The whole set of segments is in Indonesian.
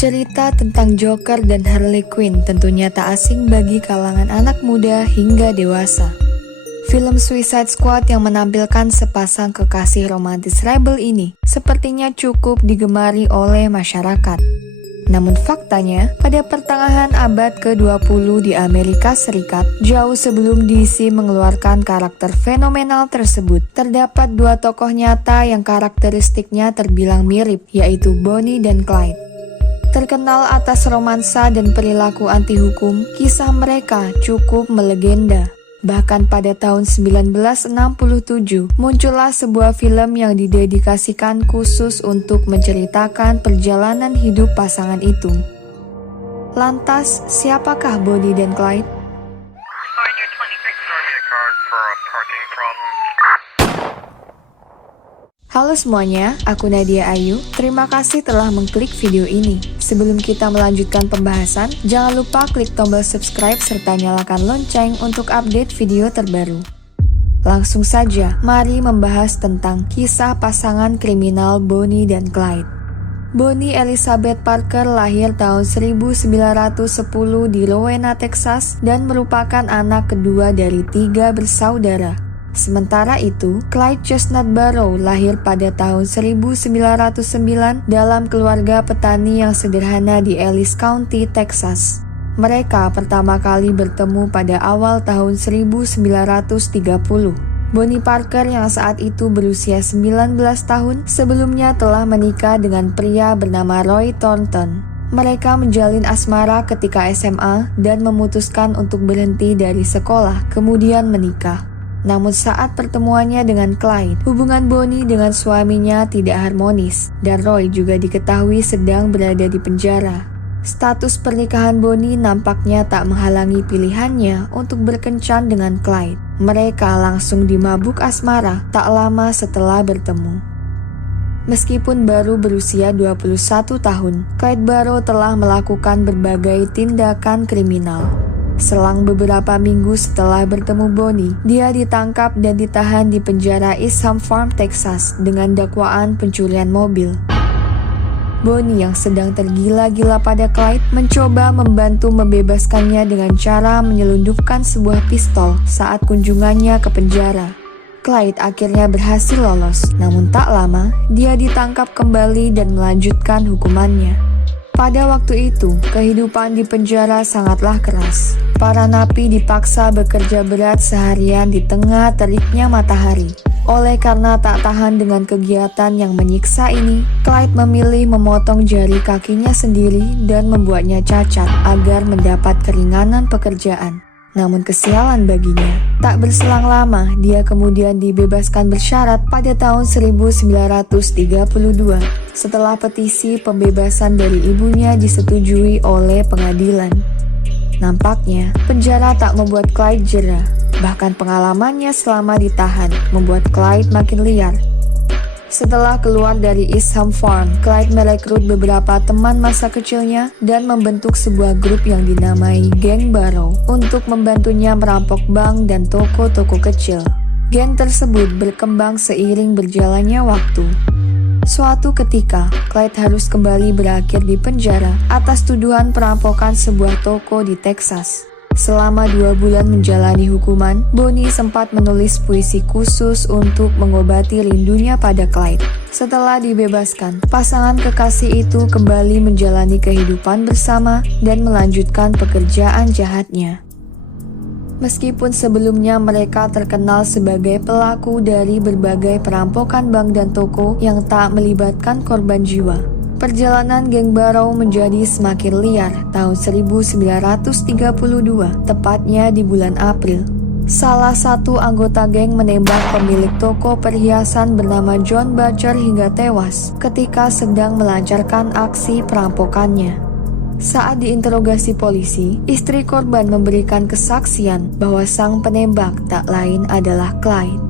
Cerita tentang Joker dan Harley Quinn tentunya tak asing bagi kalangan anak muda hingga dewasa. Film Suicide Squad yang menampilkan sepasang kekasih romantis rebel ini sepertinya cukup digemari oleh masyarakat. Namun faktanya, pada pertengahan abad ke-20 di Amerika Serikat, jauh sebelum DC mengeluarkan karakter fenomenal tersebut, terdapat dua tokoh nyata yang karakteristiknya terbilang mirip, yaitu Bonnie dan Clyde. Terkenal atas romansa dan perilaku anti-hukum, kisah mereka cukup melegenda. Bahkan pada tahun 1967, muncullah sebuah film yang didedikasikan khusus untuk menceritakan perjalanan hidup pasangan itu. Lantas, siapakah Bonnie dan Clyde? Halo semuanya, aku Nadia Ayu. Terima kasih telah mengklik video ini. Sebelum kita melanjutkan pembahasan, jangan lupa klik tombol subscribe serta nyalakan lonceng untuk update video terbaru. Langsung saja, mari membahas tentang kisah pasangan kriminal Bonnie dan Clyde. Bonnie Elizabeth Parker lahir tahun 1910 di Rowena, Texas, dan merupakan anak kedua dari 3 bersaudara. Sementara itu, Clyde Chestnut Barrow lahir pada tahun 1909 dalam keluarga petani yang sederhana di Ellis County, Texas. Mereka pertama kali bertemu pada awal tahun 1930. Bonnie Parker yang saat itu berusia 19 tahun sebelumnya telah menikah dengan pria bernama Roy Thornton. Mereka menjalin asmara ketika SMA dan memutuskan untuk berhenti dari sekolah, kemudian menikah. Namun saat pertemuannya dengan Clyde, hubungan Bonnie dengan suaminya tidak harmonis, dan Roy juga diketahui sedang berada di penjara. Status pernikahan Bonnie nampaknya tak menghalangi pilihannya untuk berkencan dengan Clyde. Mereka langsung dimabuk asmara tak lama setelah bertemu. Meskipun baru berusia 21 tahun, Clyde Barrow telah melakukan berbagai tindakan kriminal. Selang beberapa minggu setelah bertemu Bonnie, dia ditangkap dan ditahan di penjara East Ham Farm, Texas dengan dakwaan pencurian mobil. Bonnie yang sedang tergila-gila pada Clyde mencoba membantu membebaskannya dengan cara menyelundupkan sebuah pistol saat kunjungannya ke penjara. Clyde akhirnya berhasil lolos, namun tak lama dia ditangkap kembali dan melanjutkan hukumannya. Pada waktu itu, kehidupan di penjara sangatlah keras. Para napi dipaksa bekerja berat seharian di tengah teriknya matahari. Oleh karena tak tahan dengan kegiatan yang menyiksa ini, Clyde memilih memotong jari kakinya sendiri dan membuatnya cacat agar mendapat keringanan pekerjaan. Namun kesialan baginya, tak berselang lama dia kemudian dibebaskan bersyarat pada tahun 1932 setelah petisi pembebasan dari ibunya disetujui oleh pengadilan. Nampaknya, penjara tak membuat Clyde jera, bahkan pengalamannya selama ditahan membuat Clyde makin liar. Setelah keluar dari East Ham Farm, Clyde merekrut beberapa teman masa kecilnya dan membentuk sebuah grup yang dinamai Geng Barrow untuk membantunya merampok bank dan toko-toko kecil. Geng tersebut berkembang seiring berjalannya waktu. Suatu ketika, Clyde harus kembali berakhir di penjara atas tuduhan perampokan sebuah toko di Texas. Selama 2 bulan menjalani hukuman, Bonnie sempat menulis puisi khusus untuk mengobati rindunya pada Clyde. Setelah dibebaskan, pasangan kekasih itu kembali menjalani kehidupan bersama dan melanjutkan pekerjaan jahatnya. Meskipun sebelumnya mereka terkenal sebagai pelaku dari berbagai perampokan bank dan toko yang tak melibatkan korban jiwa, perjalanan geng Barrow menjadi semakin liar tahun 1932, tepatnya di bulan April. Salah satu anggota geng menembak pemilik toko perhiasan bernama John Butcher hingga tewas ketika sedang melancarkan aksi perampokannya. Saat diinterogasi polisi, istri korban memberikan kesaksian bahwa sang penembak tak lain adalah Clyde.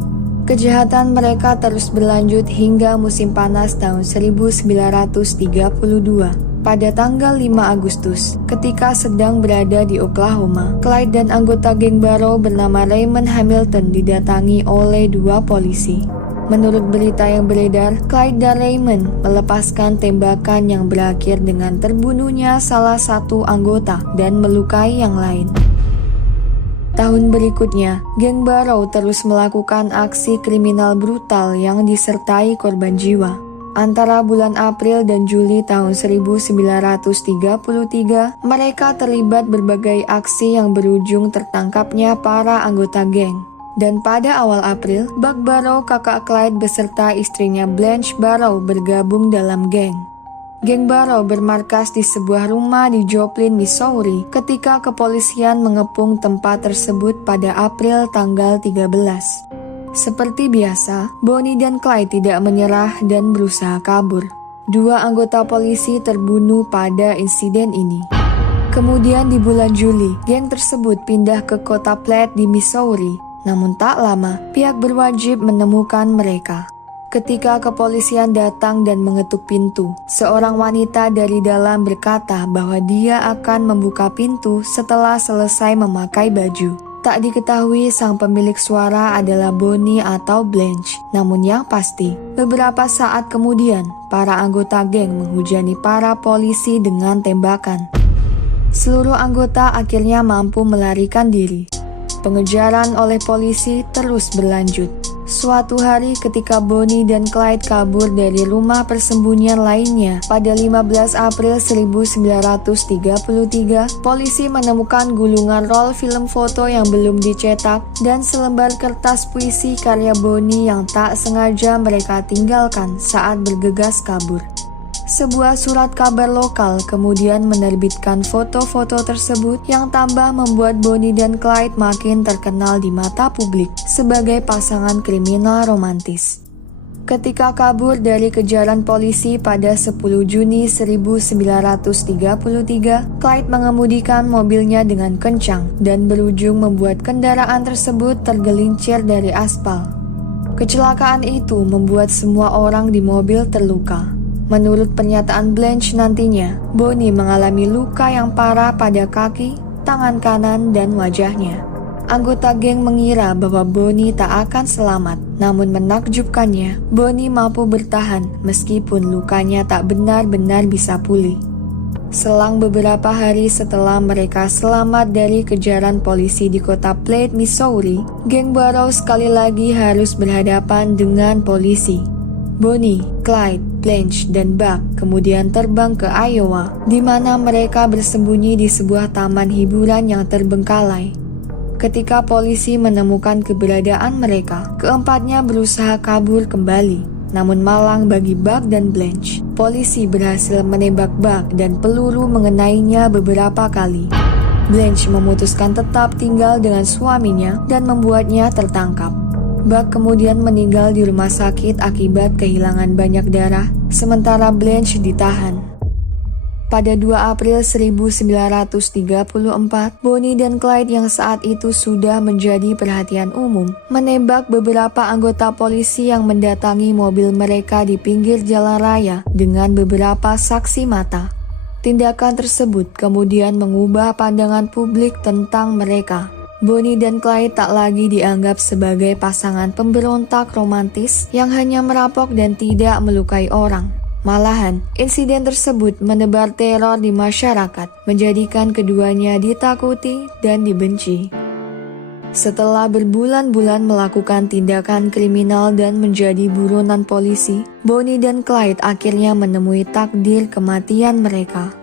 Kejahatan mereka terus berlanjut hingga musim panas tahun 1932. Pada tanggal 5 Agustus, ketika sedang berada di Oklahoma, Clyde dan anggota geng Barrow bernama Raymond Hamilton didatangi oleh 2 polisi. Menurut berita yang beredar, Clyde dan Raymond melepaskan tembakan yang berakhir dengan terbunuhnya salah satu anggota dan melukai yang lain. Tahun berikutnya, geng Barrow terus melakukan aksi kriminal brutal yang disertai korban jiwa. Antara bulan April dan Juli tahun 1933, mereka terlibat berbagai aksi yang berujung tertangkapnya para anggota geng. Dan pada awal April, Buck Barrow, kakak Clyde beserta istrinya Blanche Barrow bergabung dalam geng. Geng Barrow bermarkas di sebuah rumah di Joplin, Missouri ketika kepolisian mengepung tempat tersebut pada April tanggal 13. Seperti biasa, Bonnie dan Clyde tidak menyerah dan berusaha kabur. Dua anggota polisi terbunuh pada insiden ini. Kemudian di bulan Juli, geng tersebut pindah ke kota Platte di Missouri. Namun tak lama, pihak berwajib menemukan mereka. Ketika kepolisian datang dan mengetuk pintu, seorang wanita dari dalam berkata bahwa dia akan membuka pintu setelah selesai memakai baju. Tak diketahui sang pemilik suara adalah Bonnie atau Blanche. Namun yang pasti, beberapa saat kemudian, para anggota geng menghujani para polisi dengan tembakan. Seluruh anggota akhirnya mampu melarikan diri. Pengejaran oleh polisi terus berlanjut. Suatu hari ketika Bonnie dan Clyde kabur dari rumah persembunyian lainnya pada 15 April 1933, polisi menemukan gulungan roll film foto yang belum dicetak dan selembar kertas puisi karya Bonnie yang tak sengaja mereka tinggalkan saat bergegas kabur. Sebuah surat kabar lokal kemudian menerbitkan foto-foto tersebut yang tambah membuat Bonnie dan Clyde makin terkenal di mata publik sebagai pasangan kriminal romantis. Ketika kabur dari kejaran polisi pada 10 Juni 1933, Clyde mengemudikan mobilnya dengan kencang dan berujung membuat kendaraan tersebut tergelincir dari aspal. Kecelakaan itu membuat semua orang di mobil terluka. Menurut pernyataan Blanche nantinya, Bonnie mengalami luka yang parah pada kaki, tangan kanan, dan wajahnya. Anggota geng mengira bahwa Bonnie tak akan selamat, namun menakjubkannya, Bonnie mampu bertahan meskipun lukanya tak benar-benar bisa pulih. Selang beberapa hari setelah mereka selamat dari kejaran polisi di kota Platte, Missouri, geng Barrow sekali lagi harus berhadapan dengan polisi. Bonnie, Clyde, Blanche, dan Buck kemudian terbang ke Iowa, di mana mereka bersembunyi di sebuah taman hiburan yang terbengkalai. Ketika polisi menemukan keberadaan mereka, keempatnya berusaha kabur kembali. Namun malang bagi Buck dan Blanche, polisi berhasil menembak Buck dan peluru mengenainya beberapa kali. Blanche memutuskan tetap tinggal dengan suaminya dan membuatnya tertangkap. Buck kemudian meninggal di rumah sakit akibat kehilangan banyak darah, sementara Blanche ditahan. Pada 2 April 1934, Bonnie dan Clyde yang saat itu sudah menjadi perhatian umum, menembak beberapa anggota polisi yang mendatangi mobil mereka di pinggir jalan raya dengan beberapa saksi mata. Tindakan tersebut kemudian mengubah pandangan publik tentang mereka. Bonnie dan Clyde tak lagi dianggap sebagai pasangan pemberontak romantis yang hanya merampok dan tidak melukai orang. Malahan, insiden tersebut menebar teror di masyarakat, menjadikan keduanya ditakuti dan dibenci. Setelah berbulan-bulan melakukan tindakan kriminal dan menjadi buronan polisi, Bonnie dan Clyde akhirnya menemui takdir kematian mereka.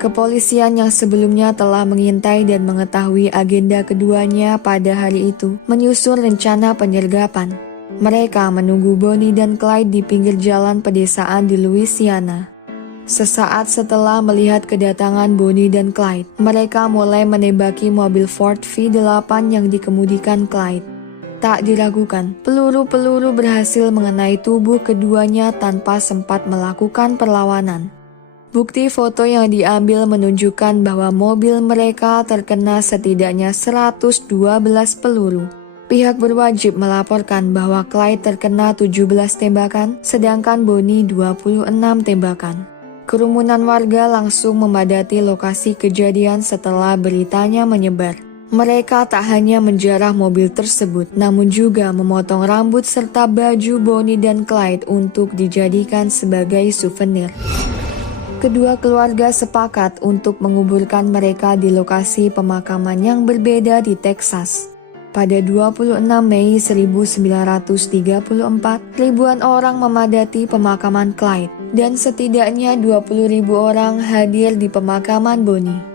Kepolisian yang sebelumnya telah mengintai dan mengetahui agenda keduanya pada hari itu menyusun rencana penyergapan. Mereka menunggu Bonnie dan Clyde di pinggir jalan pedesaan di Louisiana. Sesaat setelah melihat kedatangan Bonnie dan Clyde, mereka mulai menembaki mobil Ford V8 yang dikemudikan Clyde. Tak diragukan, peluru-peluru berhasil mengenai tubuh keduanya tanpa sempat melakukan perlawanan. Bukti foto yang diambil menunjukkan bahwa mobil mereka terkena setidaknya 112 peluru. Pihak berwajib melaporkan bahwa Clyde terkena 17 tembakan, sedangkan Bonnie 26 tembakan. Kerumunan warga langsung memadati lokasi kejadian setelah beritanya menyebar. Mereka tak hanya menjarah mobil tersebut, namun juga memotong rambut serta baju Bonnie dan Clyde untuk dijadikan sebagai souvenir. Kedua keluarga sepakat untuk menguburkan mereka di lokasi pemakaman yang berbeda di Texas. Pada 26 Mei 1934, ribuan orang memadati pemakaman Clyde, dan setidaknya 20.000 orang hadir di pemakaman Bonnie.